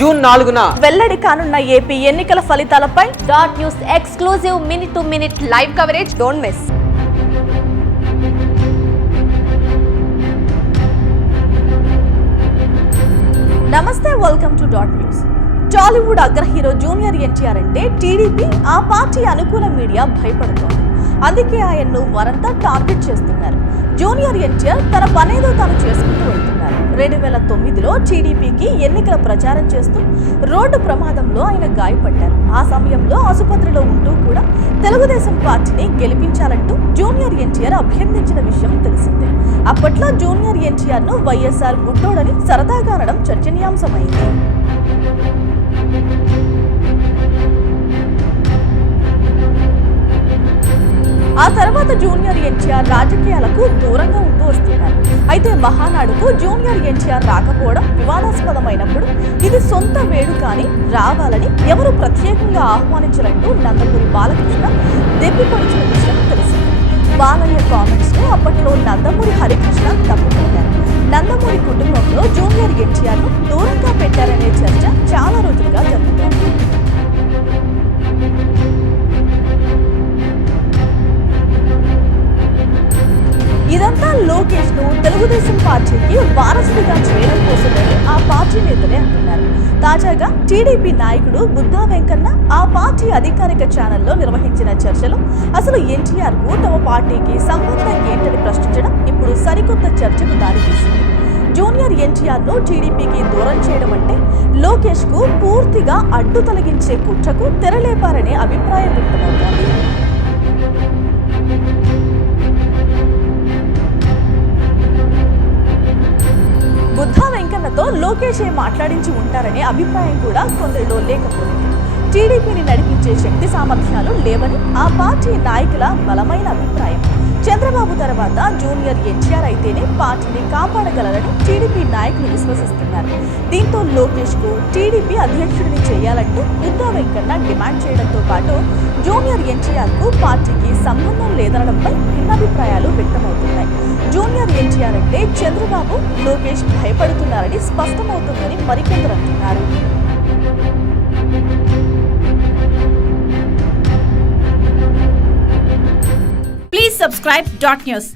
June 4న వెల్లడి కానున్న AP ఎన్నికల ఫలితాలపై dot news exclusive minute to minute live coverage. Don't miss. నమస్తే, welcome to dot news. Tollywood అగ్ర హీరో జూనియర్ ఎన్టీఆర్ అంటే టీడీపీ, ఆ పార్టీ అనుకూల మీడియా భయపడుతోంది. అందుకే ఆయన్ను వారంతా టార్గెట్ చేస్తున్నారు. జూనియర్ ఎన్టీఆర్ తన పనేదో తాను చేసుకుంటూ వెళ్తున్నారు. 2009లో టీడీపీకి ఎన్నికల ప్రచారం చేస్తూ రోడ్డు ప్రమాదంలో ఆయన గాయపడ్డారు. ఆ సమయంలో ఆసుపత్రిలో ఉంటూ కూడా తెలుగుదేశం పార్టీని గెలిపించాలంటూ జూనియర్ ఎన్టీఆర్ అభ్యర్థించిన విషయం తెలిసిందే. అప్పట్లో జూనియర్ ఎన్టీఆర్ ను వైఎస్ఆర్ గుడ్డోడని సరదాగా అనడం చర్చనీయాంశమైంది. ఆ తర్వాత జూనియర్ ఎన్టీఆర్ రాజకీయాలకు దూరంగా ఉంటూ వస్తున్నారు. అయితే మహానాడుకు జూనియర్ ఎన్టీఆర్ రాకపోవడం వివాదాస్పదమైనప్పుడు ఇది సొంత వేడుక అని రావాలని ఎవరు ప్రత్యేకంగా ఆహ్వానించాలంటూ నందమూరి బాలకృష్ణ దెప్పిపొడిచిన విషయం తెలిసింది. బాలయ్య కామెంట్స్ ను అప్పట్లో నందమూరి హరికృష్ణ తప్పుపట్టారు. నందమూరి కుటుంబంలో జూనియర్ ఎన్టీఆర్ ను దూరంగా పెట్టారనే చర్చ చాలా రోజులుగా జరుగుతోంది. ఇదంతా లోకేష్ ను తెలుగుదేశం పార్టీకి వారసుడిగా చేయడం కోసమని ఆ పార్టీ నేతలే అంటున్నారు. తాజాగా టీడీపీ నాయకుడు బుద్ధా వెంకన్న ఆ పార్టీ అధికారిక ఛానల్లో నిర్వహించిన చర్చలో అసలు ఎన్టీఆర్ కు తమ పార్టీకి సంబంధం ఏంటని ప్రశ్నించడం ఇప్పుడు సరికొత్త చర్చకు దారితీసింది. జూనియర్ ఎన్టీఆర్ ను టీడీపీకి దూరం చేయడం అంటే లోకేష్ కు పూర్తిగా అడ్డు తొలగించే కుట్రకు తెరలేపారనే అభిప్రాయం వ్యక్తమవుతోంది. బుద్ధా వెంకన్నతో లోకేష్ మాట్లాడించి ఉంటారనే అభిప్రాయం కూడా కొందరిలో లేకపోలేదు. టీడీపీని నడిపించే శక్తి సామర్థ్యాలు లేవని ఆ పార్టీ నాయకుల బలమైన అభిప్రాయం. చంద్రబాబు తర్వాత జూనియర్ ఎన్టీఆర్ అయితేనే పార్టీని కాపాడగలరని టీడీపీ నాయకులు విశ్వసిస్తున్నారు. దీంతో లోకేష్ కు టీడీపీ అధ్యక్షుడిని చేయాలంటూ బుద్ధా వెంకన్న డిమాండ్ చేయడంతో పాటు జూనియర్ ఎన్టీఆర్ కు పార్టీకి సంబంధం లేదనడంపై భిన్నాభిప్రాయాలు వ్యక్తమవుతున్నాయి. జూనియర్ ఎన్టీఆర్ అంటే చంద్రబాబు, లోకేష్ భయపడుతున్నారని స్పష్టమవుతుందని మరికొందరు అంటున్నారు. Please subscribe Dot News.